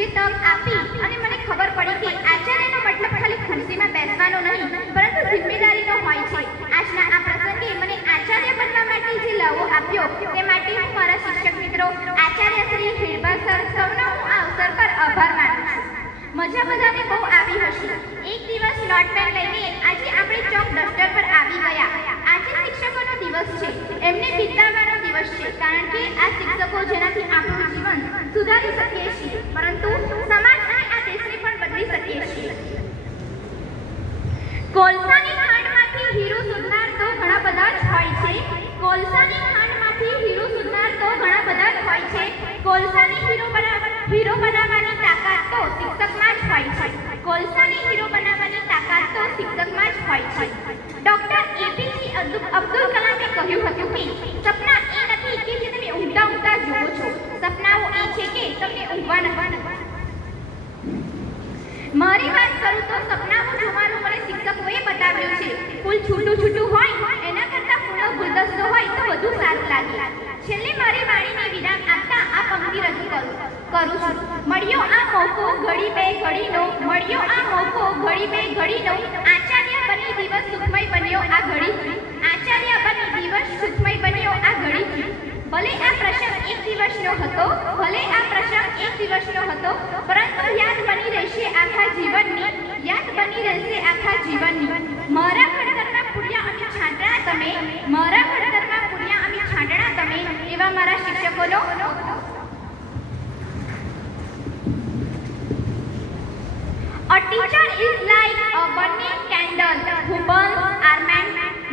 જે તક આપી અને મને ખબર પડી કે આચાર્યનો મતલબ ખાલી ખુરશીમાં બેસવાનો નહીં પરંતુ જિમ્મેદારીનો હોય છે. આજના આ પ્રસંગે મને આચાર્ય બનવા માટે જે લાવો આપ્યો તે માટે હું મારા શિક્ષક મિત્રો આચાર્ય શ્રી હિરબા સર સૌનો હું આ અવસર પર આભાર માનું છું. મજા બધાને બહુ આવી હશે. એક દિવસ નોટપેન લઈને આજે આપણે ચોક ડસ્ટર પર આવી ગયા. આજે શિક્ષકોનો દિવસ છે, એમને બિરદાવવાનો દિવસ છે, કારણ કે આ શિક્ષકો જેનાથી આપણું જીવન સુધારી શકીએ છીએ, પરંતુ સમાજ અને આ દેશને પણ બદલી શકીએ છીએ. કોલસાની ખાણમાંથી હીરો શોધનાર તો ઘણા બધા જ હોય છે. કોલસાની ખાણમાંથી હીરો શોધનાર તો ઘણા બધા જ હોય છે. કોલસાની હીરો બનાવવાની તાકાત તો શિક્ષકમાં જ હોય છે. કોલસાની હીરો બનાવવાની તાકાત તો શિક્ષકમાં જ હોય છે. ડોક્ટર એપીજે અબ્દુલ કલામે કહ્યું હતું કે સપના એ નથી કે જે તમે ઊંઘતા ઊંઘતા જુઓ છો, સપનાઓ એ છે કે તમને ઊંઘવા નથી. મારી વાત કરું તો સપનાઓ જોવાનું મને શિક્ષકોએ બતાવ્યું છે. ફૂલ છૂટું છૂટું હોય એના કરતાં ફૂલનો ગુલદસ્તો હોય તો વધુ સારું લાગે. છેલ્લે મારી વાણીને વિરામ આપતા આ પંક્તિ રજૂ કરું છું. મળ્યો આ મોકો ઘડી બે ઘડીનો, મળ્યો આ મોકો ઘડી બે ઘડીનો, આચાર્ય બની દિવસ સુખમય બન્યો આ ઘડી, આચાર્ય બની દિવસ સુખમય બન્યો આ ઘડી. ભલે આ પ્રસંગ એક દિવસનો હતો, ભલે આ પ્રસંગ એક દિવસનો હતો, પરંતુ યાદ બની રહેશે આખા જીવનની, યાદ બની રહેશે આખા જીવનની. મારા ઘડતરમાં પૂર્યા અને છાંટણા તમે, મારા ઘડતરમાં પૂર્યા અને છાંટણા તમે, એવા મારા શિક્ષકોનો A teacher is like a burning candle who burns our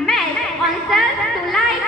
men on self to light